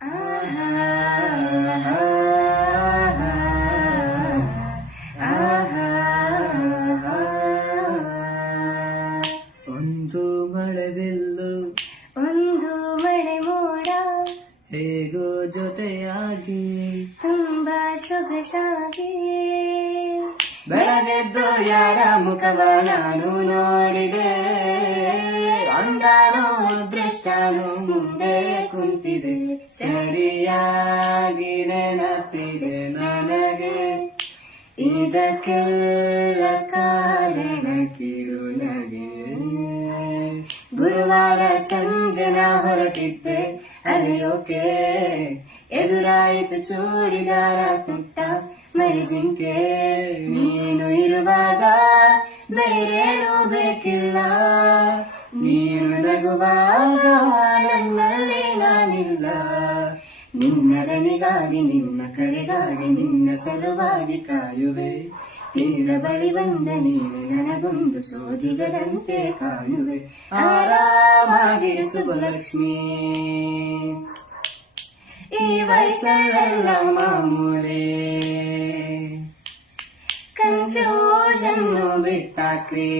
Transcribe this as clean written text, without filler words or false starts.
ಆಹಾ ಆಹಾ ಒಂದು ಮಳೆಬಿಲ್ಲು ಒಂದು ಮಳೆ ಮೋಡ ಹೇಗೋ ಜೊತೆಯಾಗಿ ತುಂಬಾ ಸೊಗಸಾಗಿ ಬೆಳಗೆದ್ದು ಯಾರ ಮುಖವ ನಾನು ನೋಡಿದೆ, ಅಂದಾನೋ ಅದೃಷ್ಟನೋ ಮುಂದೆ ಕುಂತಿದೆ, ಸರಿಯಾಗಿ ನೆನಪಿದೆ ನನಗೆ, ಇದಕ್ಕೆಲ್ಲ ಕಾರಣ ಕಿರುನಗೆ. ಗುರುವಾರ ಸಂಜೆ ನಾ ಹೊರಟಿದ್ದೆ ಅಲೆಯೋಕೆ, ಎದುರಾಯಿತು ಚೂಡಿದಾರ ಪುಟ್ಟ ಮರಿಜಿಂಕೆ. ನೀನು ಇರುವಾಗ ಬೇರೇನೂ ಬೇಕಿಲ್ಲ, ನೀನು ನಗುವಾಗ ನನ್ನಲ್ಲಿ ನಾನಿಲ್ಲ. ನಿನ್ನ ದನಿಗಾಗಿ ನಿನ್ನ ಕರೆಗಾಗಿ ನಿನ್ನ ಸಲುವಾಗಿ ಕಾಯುವೆ, ತೀರ ಬಳಿ ಬಂದ ನೀನು ನನಗೊಂದು ಸೋಜಿಗದಂತೆ ಕಾಯುವೆ. ಆರಾಮಾಗಿ ಸುಬ್ಬಲಕ್ಷ್ಮಿ, ಈ ವಯಸ್ಸಲ್ಲೆಲ್ಲ ಮಾಮೂಲೆ, ಕನ್ಫ್ಯೂಷನ್ ಬಿಟ್ಟಾಕ್ರಿ.